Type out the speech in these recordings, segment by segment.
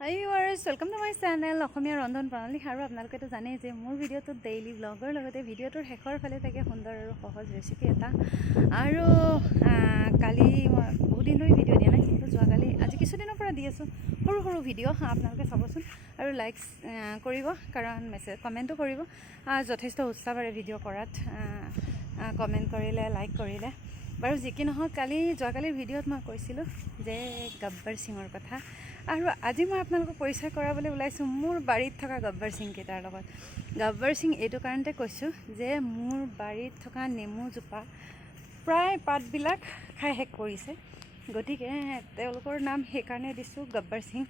Hi viewers, welcome to my channel অসমীয়া ৰন্ধন প্ৰণালী আৰু আপোনালোকেতো জানেই যে মোৰ ভিডিঅ'টো ডেইলি ব্লগৰ লগতে ভিডিঅ'টোৰ শেষৰ ফালে থাকে সুন্দৰ আৰু সহজ ৰেচিপি এটা আৰু কালি মই বহুত দিন ধৰি ভিডিঅ' দিয়া নাই কিন্তু যোৱাকালি আজি কিছুদিনৰ পৰা দি আছোঁ সৰু সৰু ভিডিঅ' আপোনালোকে চাবচোন আৰু লাইকছ কৰিব কাৰণ কমেণ্টো কৰিব যথেষ্ট উৎসাহ বাঢ়ে ভিডিঅ' কৰাত কমেণ্ট কৰিলে লাইক কৰিলে বাৰু যি কি নহওক যোৱাকালিৰ ভিডিঅ'ত মই কৈছিলোঁ যে গব্বৰ সিঙৰ কথা আৰু আজি মই আপোনালোকক পৰিচয় কৰাবলৈ ওলাইছোঁ মোৰ বাৰীত থকা গব্বৰ সিং কেইটাৰ লগত গব্বৰ সিং এইটো কাৰণতে কৈছোঁ যে মোৰ বাৰীত থকা নেমুজোপা প্ৰায় পাতবিলাক খাই শেষ কৰিছে গতিকে তেওঁলোকৰ নাম সেইকাৰণে দিছোঁ গব্বৰ সিং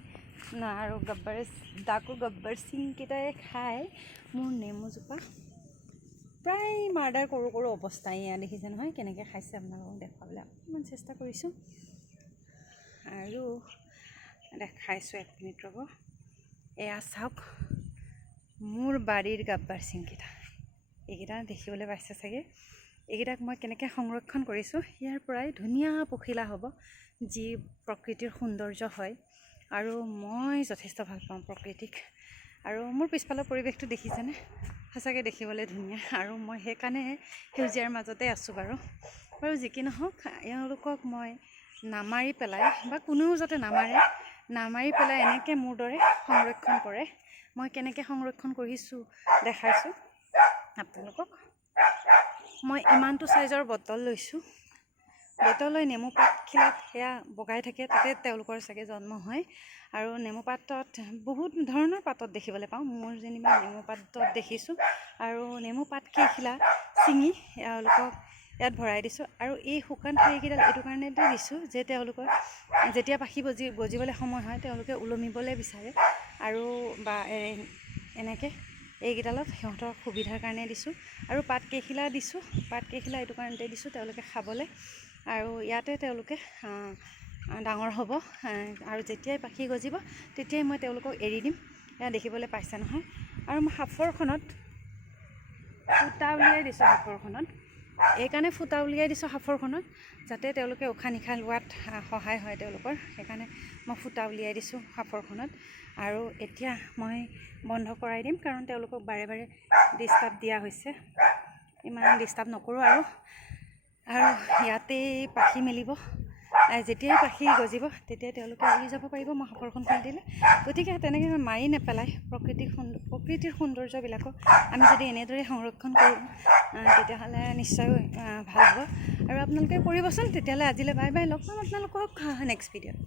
আৰু গব্বৰ সিং কেইটাই খাই মোৰ নেমুজোপা প্ৰায় মাৰ্ডাৰ কৰোঁ অৱস্থা এয়া দেখিছে নহয় কেনেকৈ খাইছে আপোনালোকক দেখুৱাবলৈ অকণমান চেষ্টা কৰিছোঁ আৰু দেখাইছোঁ এক মিনিট ৰ'ব এয়া চাওক মোৰ বাৰীৰ গব্বৰ সিং কেইটা এইকেইটা দেখিবলৈ পাইছে চাগে এইকেইটাক মই কেনেকৈ সংৰক্ষণ কৰিছোঁ ইয়াৰ পৰাই ধুনীয়া পখিলা হ'ব যি প্ৰকৃতিৰ সৌন্দৰ্য হয় আৰু মই যথেষ্ট ভাল পাওঁ প্ৰকৃতিক আৰু মোৰ পিছফালৰ পৰিৱেশটো দেখিছেনে সঁচাকৈ দেখিবলৈ ধুনীয়া আৰু মই সেইকাৰণে সেউজীয়াৰ মাজতে আছোঁ বাৰু যি কি নহওক এওঁলোকক মই নামাৰি পেলাই বা কোনেও যাতে নামাৰি পেলাই এনেকৈ মোৰ দৰে সংৰক্ষণ কৰে মই কেনেকৈ সংৰক্ষণ কৰিছোঁ দেখাইছোঁ আপোনালোকক মই ইমানটো চাইজৰ বটল লৈছোঁ বটল লৈ নেমু পাতখিলাত সেয়া বগাই থাকে তাতে তেওঁলোকৰ চাগে জন্ম হয় আৰু নেমু পাতত বহুত ধৰণৰ পাতত দেখিবলৈ পাওঁ মোৰ যেনিবা নেমু পাতত দেখিছোঁ আৰু নেমু পাতকেইখিলা ছিঙি এওঁলোকক ইয়াত ভৰাই দিছোঁ আৰু এই শুকান ঠাৰিকেইডাল এইটো কাৰণেতে দিছোঁ যে তেওঁলোকৰ যেতিয়া পাখি গজিবলৈ সময় হয় তেওঁলোকে ওলমিবলৈ বিচাৰে আৰু বা এনেকৈ এইকেইডালত সিহঁতৰ সুবিধাৰ কাৰণে দিছোঁ আৰু পাতকেইখিলা এইটো কাৰণতে দিছোঁ তেওঁলোকে খাবলৈ আৰু ইয়াতে তেওঁলোকে ডাঙৰ হ'ব আৰু যেতিয়াই পাখি গজিব তেতিয়াই মই তেওঁলোকক এৰি দিম এয়া দেখিবলৈ পাইছে নহয় আৰু মই সাঁফৰখনত ফুটা উলিয়াই দিছোঁ এইকাৰণে ফুটা উলিয়াই দিছোঁ সাঁফৰখনত যাতে তেওঁলোকে উশাহ নিশাহ লোৱাত সহায় হয় তেওঁলোকৰ সেইকাৰণে মই ফুটা উলিয়াই দিছোঁ সাঁফৰখনত আৰু এতিয়া মই বন্ধ কৰাই দিম কাৰণ তেওঁলোকক বাৰে বাৰে ডিষ্টাৰ্ব দিয়া হৈছে ইমান ডিষ্টাৰ্ব নকৰোঁ আৰু ইয়াতেই পাখি মেলিব যেতিয়াই পাখি গজিব তেতিয়াই তেওঁলোকে উৰি যাব পাৰিব মই সাঁফৰখন খুলি দিলে গতিকে তেনেকৈ মাৰি নেপেলাই প্ৰকৃতিৰ সৌন্দৰ্যবিলাকক আমি যদি এনেদৰে সংৰক্ষণ কৰোঁ তেতিয়াহ'লে নিশ্চয় ভাল হ'ব আৰু আপোনালোকে কৰিবচোন তেতিয়াহ'লে আজিলৈ বাই বাই লগ পাম আপোনালোকক নেক্সট ভিডিঅ'ত।